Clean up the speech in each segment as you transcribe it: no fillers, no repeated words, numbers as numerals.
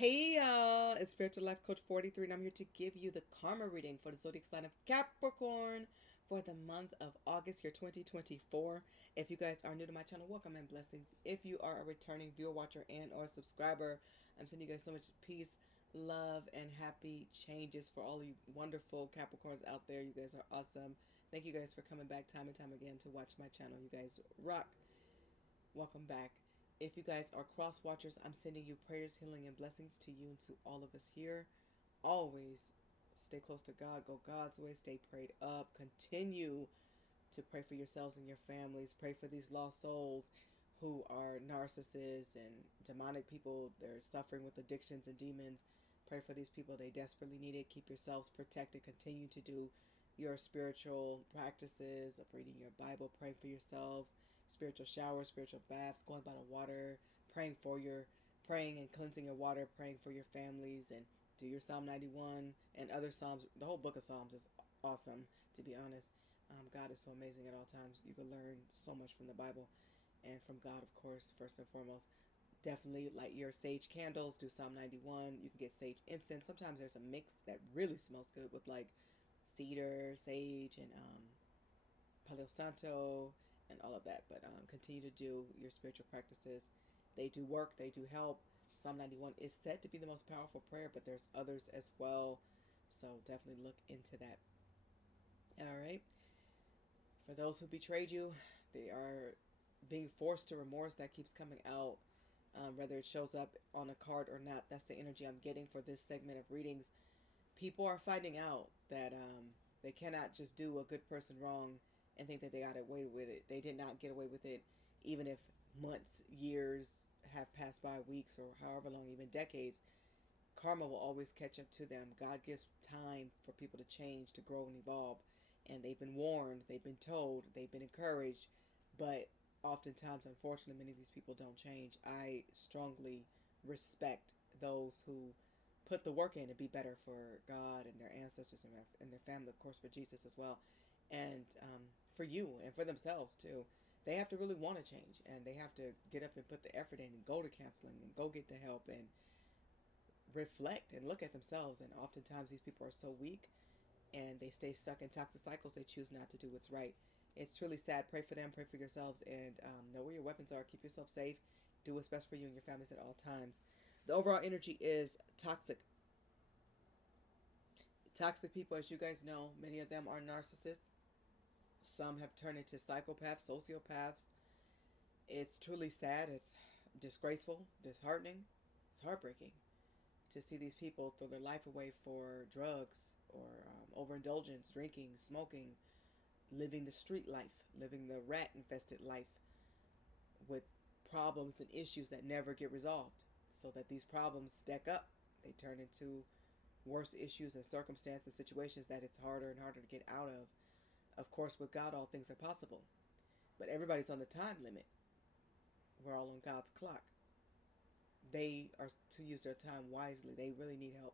Hey y'all, it's Spiritual Life Coach 43, and I'm here to give you the karma reading for the zodiac sign of Capricorn for the month of August, year 2024. If you guys are new to my channel, welcome and blessings. If you are a returning viewer, watcher, and or subscriber, I'm sending you guys so much peace, love, and happy changes for all you wonderful Capricorns out there. You guys are awesome. Thank you guys for coming back time and time again to watch my channel. You guys rock. Welcome back. If you guys are cross watchers, I'm sending you prayers, healing, and blessings to you and to all of us here. Always stay close to God. Go God's way. Stay prayed up. Continue to pray for yourselves and your families. Pray for these lost souls who are narcissists and demonic people. They're suffering with addictions and demons. Pray for these people. They desperately need it. Keep yourselves protected. Continue to do your spiritual practices of reading your Bible, praying for yourselves, spiritual showers, spiritual baths, going by the water, praying and cleansing your water, praying for your families, and do your Psalm 91 and other Psalms. The whole book of Psalms is awesome, to be honest. God is so amazing at all times. You can learn so much from the Bible and from God, of course, first and foremost. Definitely light your sage candles, do Psalm 91. You can get sage incense. Sometimes there's a mix that really smells good with like cedar, sage, and Palo Santo, and all of that. But continue to do your spiritual practices. They do work, they do help. Psalm 91 is said to be the most powerful prayer, but there's others as well. So definitely look into that. All right. For those who betrayed you, they are being forced to remorse. That keeps coming out. Whether it shows up on a card or not, that's the energy I'm getting for this segment of readings. People are finding out that they cannot just do a good person wrong and think that they got away with it. They did not get away with it, even if months, years have passed by, weeks, or however long, even decades. Karma will always catch up to them. God gives time for people to change, to grow and evolve. And they've been warned, they've been told, they've been encouraged. But oftentimes, unfortunately, many of these people don't change. I strongly respect those who put the work in to be better for God and their ancestors and their family, of course, for Jesus as well. And for you and for themselves, too. They have to really want to change. And they have to get up and put the effort in and go to counseling and go get the help and reflect and look at themselves. And oftentimes these people are so weak and they stay stuck in toxic cycles, they choose not to do what's right. It's truly sad. Pray for them, pray for yourselves, and know where your weapons are. Keep yourself safe. Do what's best for you and your families at all times. The overall energy is toxic. Toxic people, as you guys know, many of them are narcissists. Some have turned into psychopaths, sociopaths. It's truly sad. It's disgraceful, disheartening. It's heartbreaking to see these people throw their life away for drugs or overindulgence, drinking, smoking, living the street life, living the rat infested life with problems and issues that never get resolved. So that these problems stack up, they turn into worse issues and circumstances, situations that it's harder and harder to get out of. Of course, with God, all things are possible. But everybody's on the time limit. We're all on God's clock. They are to use their time wisely. They really need help.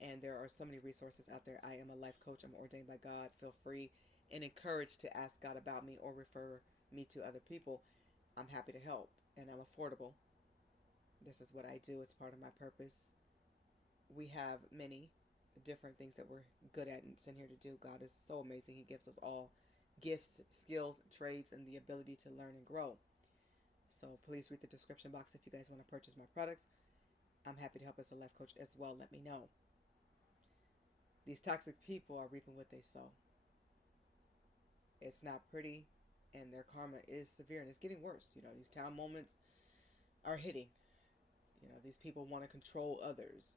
And there are so many resources out there. I am a life coach. I'm ordained by God. Feel free and encouraged to ask God about me or refer me to other people. I'm happy to help. And I'm affordable. This is what I do. It's part of my purpose. We have many different things that we're good at and sent here to do. God is so amazing. He gives us all gifts, skills, trades, and the ability to learn and grow. So please read the description box if you guys want to purchase my products. I'm happy to help as a life coach as well. Let me know. These toxic people are reaping what they sow. It's not pretty, and their karma is severe, and it's getting worse. These town moments are hitting. These people want to control others.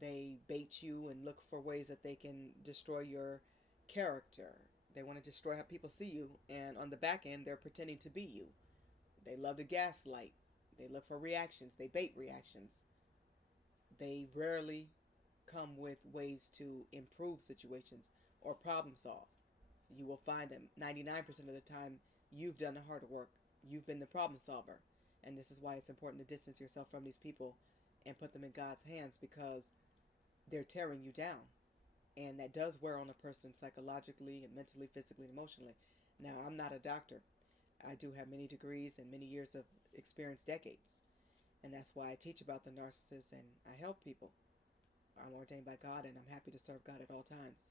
They bait you and look for ways that they can destroy your character. They want to destroy how people see you, and on the back end, they're pretending to be you. They love to gaslight. They look for reactions. They bait reactions. They rarely come with ways to improve situations or problem solve. You will find that 99% of the time you've done the hard work. You've been the problem solver. And this is why it's important to distance yourself from these people and put them in God's hands, because they're tearing you down. And that does wear on a person psychologically and mentally, physically, and emotionally. Now, I'm not a doctor. I do have many degrees and many years of experience, decades. And that's why I teach about the narcissist and I help people. I'm ordained by God and I'm happy to serve God at all times.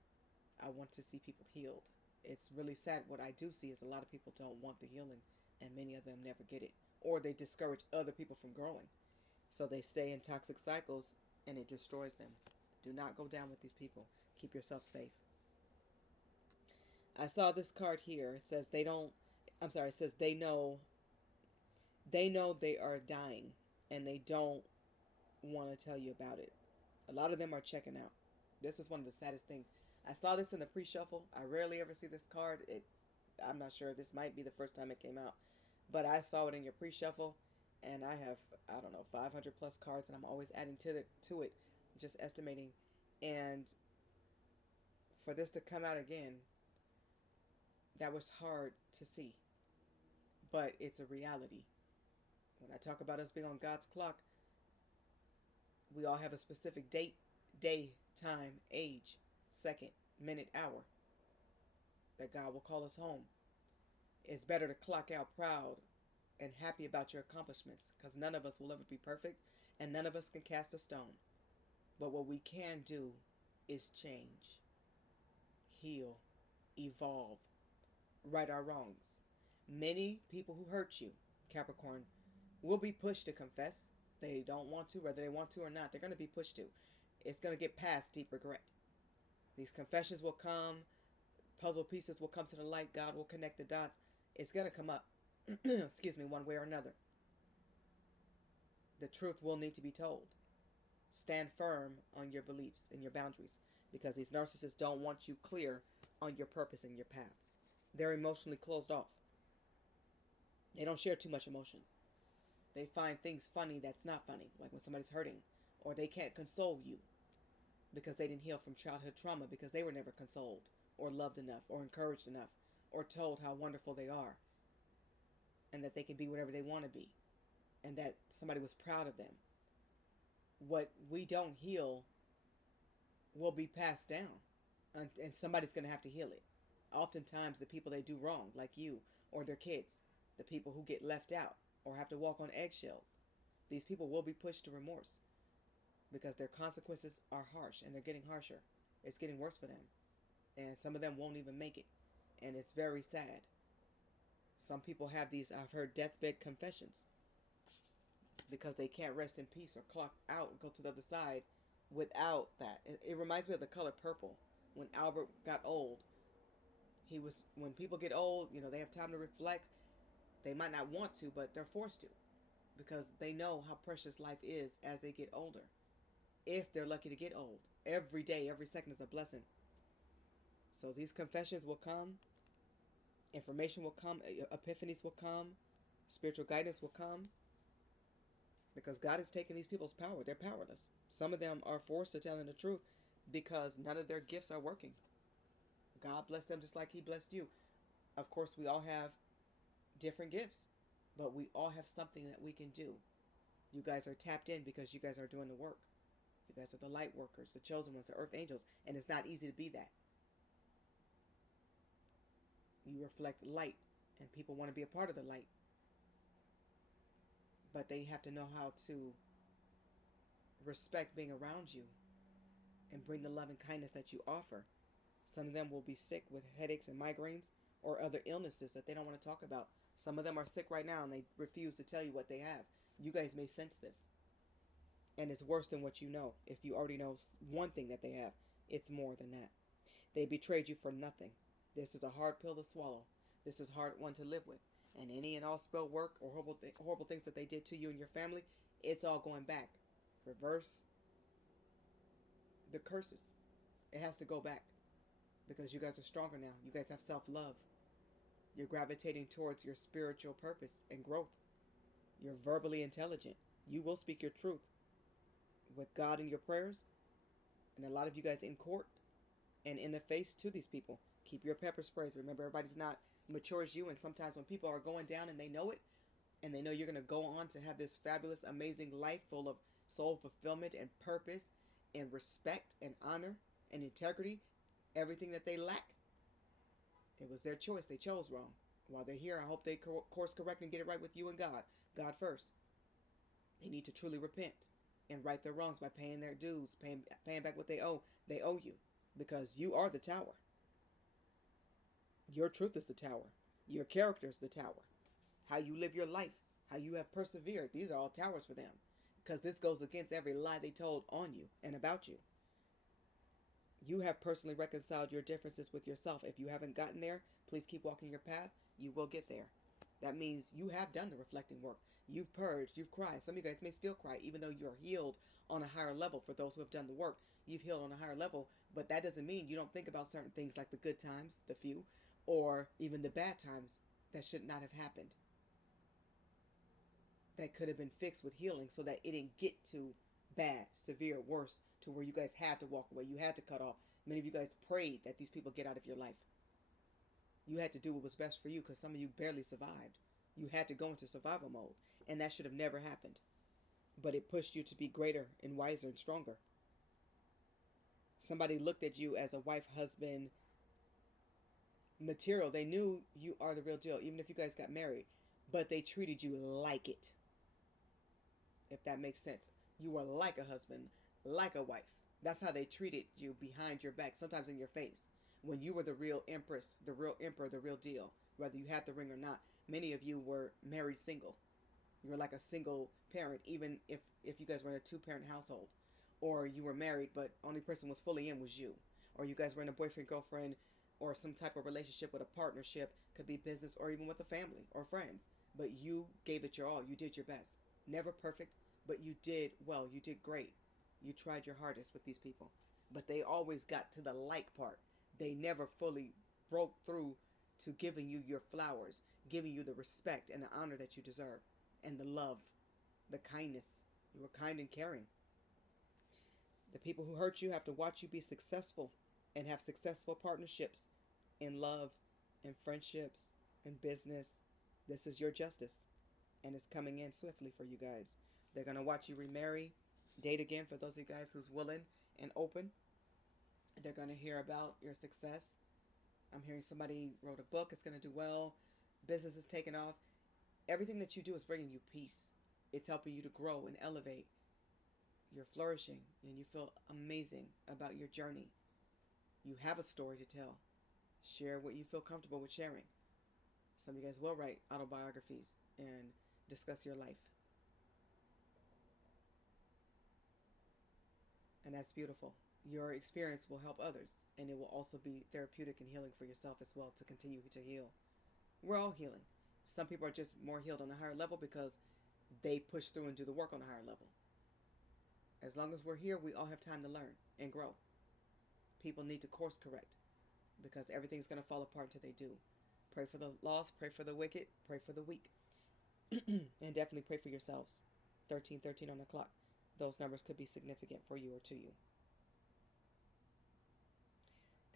I want to see people healed. It's really sad. What I do see is a lot of people don't want the healing, and many of them never get it. Or they discourage other people from growing. So they stay in toxic cycles and it destroys them. Do not go down with these people. Keep yourself safe. I saw this card here. It says they don't, I'm sorry, it says they know they are dying and they don't want to tell you about it. A lot of them are checking out. This is one of the saddest things. I saw this in the pre-shuffle. I rarely ever see this card. I'm not sure. This might be the first time it came out. But I saw it in your pre-shuffle. And I have, I don't know, 500 plus cards. And I'm always adding to it. Just estimating. And for this to come out again, that was hard to see. But it's a reality. When I talk about us being on God's clock, we all have a specific date, day, time, age, second, minute, hour that God will call us home. It's better to clock out proud and happy about your accomplishments, because none of us will ever be perfect and none of us can cast a stone. But what we can do is change, heal, evolve, right our wrongs. Many people who hurt you, Capricorn, will be pushed to confess. They don't want to, whether they want to or not. They're going to be pushed to. It's going to get past deep regret. These confessions will come. Puzzle pieces will come to the light. God will connect the dots. It's going to come up. Excuse me, one way or another. The truth will need to be told. Stand firm on your beliefs and your boundaries, because these narcissists don't want you clear on your purpose and your path. They're emotionally closed off. They don't share too much emotion. They find things funny that's not funny, like when somebody's hurting, or they can't console you because they didn't heal from childhood trauma, because they were never consoled or loved enough or encouraged enough or told how wonderful they are and that they can be whatever they want to be and that somebody was proud of them. What we don't heal will be passed down, and somebody's going to have to heal it. Oftentimes the people they do wrong, like you or their kids, the people who get left out or have to walk on eggshells, these people will be pushed to remorse because their consequences are harsh, and they're getting harsher. It's getting worse for them. And some of them won't even make it. And it's very sad. Some people have these, I've heard, deathbed confessions because they can't rest in peace or clock out and go to the other side without that. It reminds me of the color purple. When Albert got old, when people get old, they have time to reflect. They might not want to, but they're forced to, because they know how precious life is as they get older. If they're lucky to get old, every day, every second is a blessing. So these confessions will come, information will come, epiphanies will come, spiritual guidance will come, because God is taking these people's power. They're powerless. Some of them are forced to telling the truth because none of their gifts are working. God blessed them just like He blessed you. Of course, we all have different gifts, but we all have something that we can do. You guys are tapped in because you guys are doing the work. You guys are the light workers, the chosen ones, the earth angels, and it's not easy to be that. You reflect light, and people want to be a part of the light, but they have to know how to respect being around you and bring the love and kindness that you offer. Some of them will be sick with headaches and migraines or other illnesses that they don't want to talk about. Some of them are sick right now and they refuse to tell you what they have. You guys may sense this. And it's worse than what you know. If you already know one thing that they have, it's more than that. They betrayed you for nothing. This is a hard pill to swallow. This is a hard one to live with. And any and all spell work or horrible things that they did to you and your family, it's all going back. Reverse the curses. It has to go back, because you guys are stronger now. You guys have self-love. You're gravitating towards your spiritual purpose and growth. You're verbally intelligent. You will speak your truth with God in your prayers. And a lot of you guys in court and in the face to these people. Keep your pepper sprays. Remember, everybody's not mature as you. And sometimes when people are going down and they know it, and they know you're going to go on to have this fabulous, amazing life full of soul fulfillment and purpose and respect and honor and integrity, everything that they lack, it was their choice. They chose wrong. While they're here, I hope they course correct and get it right with you and God. God first. They need to truly repent and right their wrongs by paying their dues, paying back what they owe. They owe you because you are the tower. Your truth is the tower. Your character is the tower. How you live your life, how you have persevered. These are all towers for them because this goes against every lie they told on you and about you. You have personally reconciled your differences with yourself. If you haven't gotten there, please keep walking your path. You will get there. That means you have done the reflecting work. You've purged, you've cried. Some of you guys may still cry, even though you're healed on a higher level. For those who have done the work, you've healed on a higher level. But that doesn't mean you don't think about certain things like the good times, the few, or even the bad times that should not have happened. That could have been fixed with healing so that it didn't get too bad, severe, worse, to where you guys had to walk away. You had to cut off. Many of you guys prayed that these people get out of your life. You had to do what was best for you because some of you barely survived. You had to go into survival mode, and that should have never happened. But it pushed you to be greater and wiser and stronger. Somebody looked at you as a wife, husband, material. They knew you are the real deal, even if you guys got married, but they treated you like it. If that makes sense. You were like a husband, like a wife. That's how they treated you behind your back, sometimes in your face. When you were the real empress, the real emperor, the real deal, whether you had the ring or not. Many of you were married single. You were like a single parent, even if you guys were in a two-parent household. Or you were married, but only person was fully in was you. Or you guys were in a boyfriend, girlfriend, or some type of relationship with a partnership. Could be business or even with a family or friends. But you gave it your all. You did your best. Never perfect, but you did well. You did great. You tried your hardest with these people. But they always got to the like part. They never fully broke through to giving you your flowers, giving you the respect and the honor that you deserve, and the love, the kindness. You were kind and caring. The people who hurt you have to watch you be successful and have successful partnerships in love, in friendships, in business. This is your justice, and it's coming in swiftly for you guys. They're going to watch you remarry, date again for those of you guys who's willing and open. They're going to hear about your success. I'm hearing somebody wrote a book. It's going to do well. Business is taking off. Everything that you do is bringing you peace. It's helping you to grow and elevate. You're flourishing and you feel amazing about your journey. You have a story to tell. Share what you feel comfortable with sharing. Some of you guys will write autobiographies and discuss your life. And that's beautiful. Your experience will help others, and it will also be therapeutic and healing for yourself as well to continue to heal. We're all healing. Some people are just more healed on a higher level because they push through and do the work on a higher level. As long as we're here, we all have time to learn and grow. People need to course correct because everything's going to fall apart until they do. Pray for the lost, pray for the wicked, pray for the weak. And definitely pray for yourselves. 1313 on the clock. Those numbers could be significant for you or to you.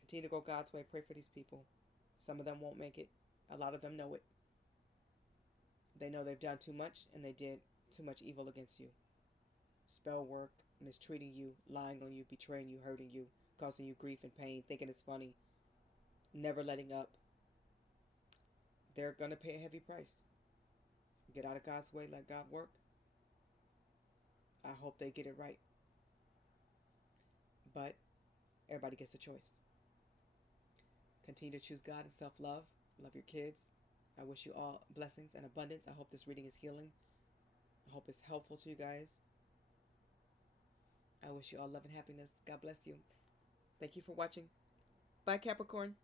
Continue to go God's way. Pray for these people. Some of them won't make it. A lot of them know it. They know they've done too much and they did too much evil against you. Spell work, mistreating you, lying on you, betraying you, hurting you, causing you grief and pain, thinking it's funny, never letting up. They're going to pay a heavy price. Get out of God's way, let God work. I hope they get it right. But everybody gets a choice. Continue to choose God and self-love. Love your kids. I wish you all blessings and abundance. I hope this reading is healing. I hope it's helpful to you guys. I wish you all love and happiness. God bless you. Thank you for watching. Bye, Capricorn.